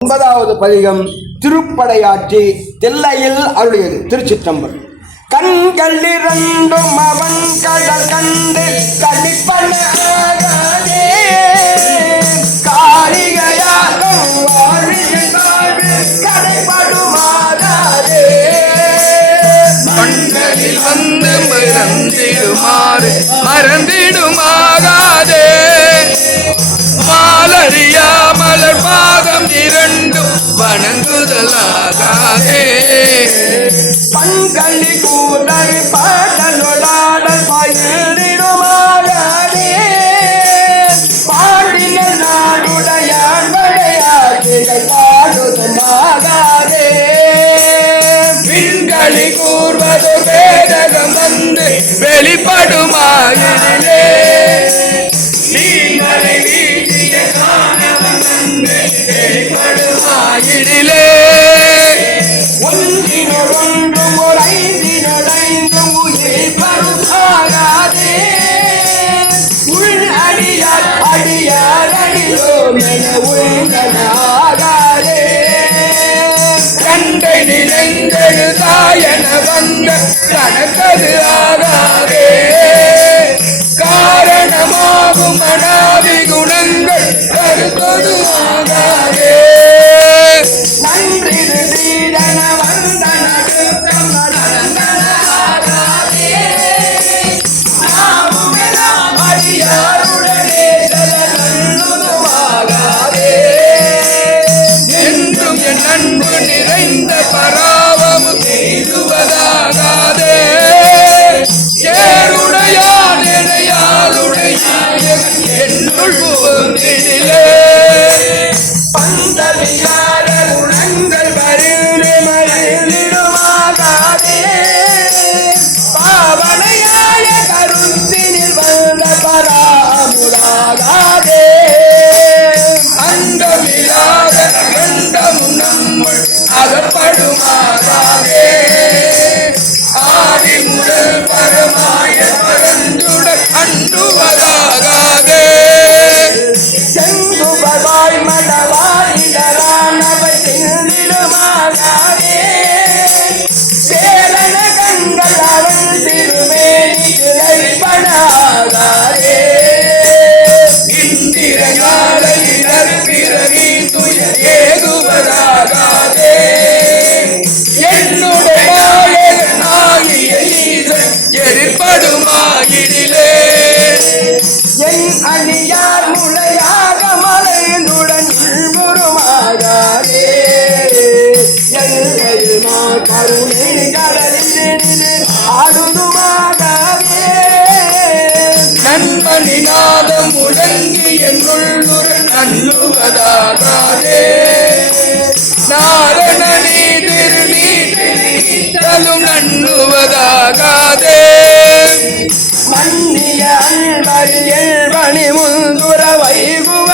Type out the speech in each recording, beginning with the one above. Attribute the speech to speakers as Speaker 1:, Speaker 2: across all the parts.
Speaker 1: ஒன்பதாவது பதிகம் திருப்படையாற்றி தில்லையில் அருளியது. திருச்சிற்றம்பரம் கண்கள் இரண்டும் அவன் கடல் கண்டு கழிப்பன காரிகையாக கடைபடுமாறாதே.
Speaker 2: மறந்திடுமாறு மறந்திடு
Speaker 1: பண்களி கூடல் பாடலுடாடல் பயிரிடுமாடே பாடின நாடுடையான் விளையாட்டுகள் பாடுதுமாகாதே
Speaker 2: பின்களி கூறுவது வேதகம் வந்து வெளிப்படுமாயிலே நீங்களை வீட்டிய காணவன் வந்து வெளிப்படுமாயிலே காயன வந்த கணக்கது ஆகாதே. காரணமாகும்
Speaker 1: மனாவே Thank.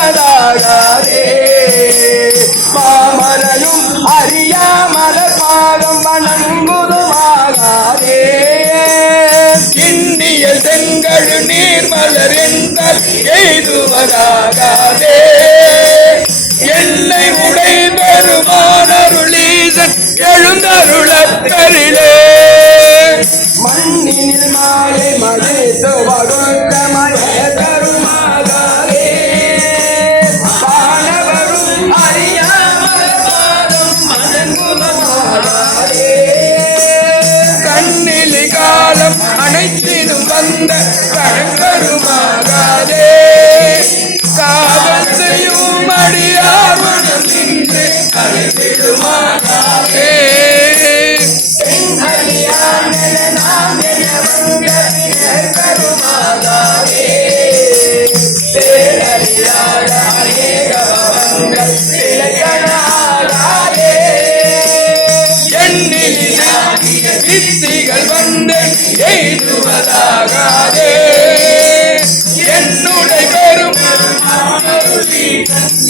Speaker 1: மன்னனாகாரே மாமலையும் அறியாமல பாகம் வணங்குதுமாகாரே
Speaker 2: இன்னிய செங்கழு நீர் மலரென்றல் எய்துவராகாதே எல்லை
Speaker 1: உடைந்தருமானருளீசன் எழுந்தருளத்தரிலே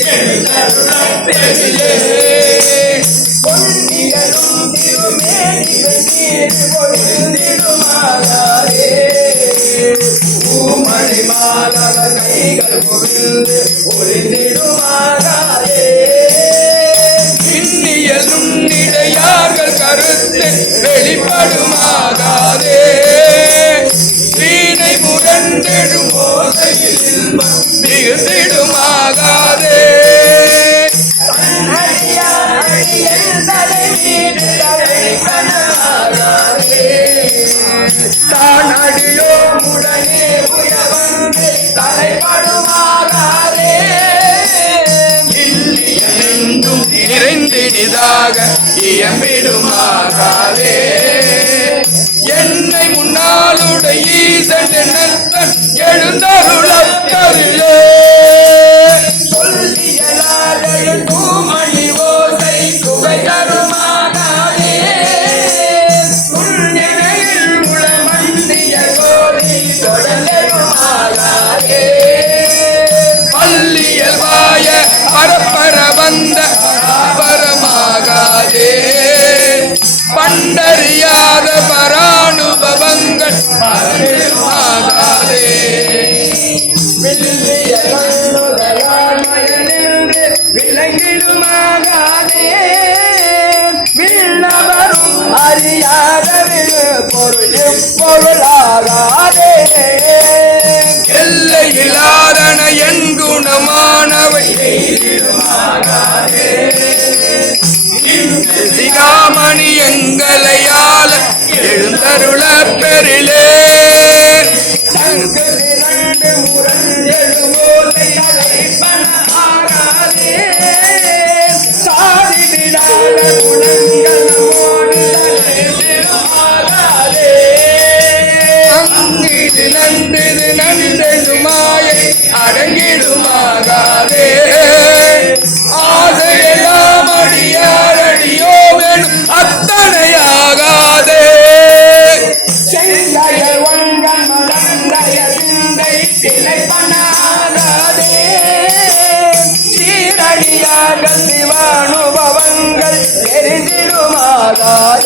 Speaker 1: Yeah, yeah, yeah.
Speaker 2: இதாக இயம்பிடுமாறாதே என்னை முன்னாளுடைய ஈசன் எழுந்தருளத்தருளே.
Speaker 1: அறியாதவிய பொருளும் பொருளாகாதே.
Speaker 2: எல்லையிலாதன என் குணமானவை சிகாமணி எங்களையால எழுந்தருள பெறிலே. தெரிந்திடுமாதாய்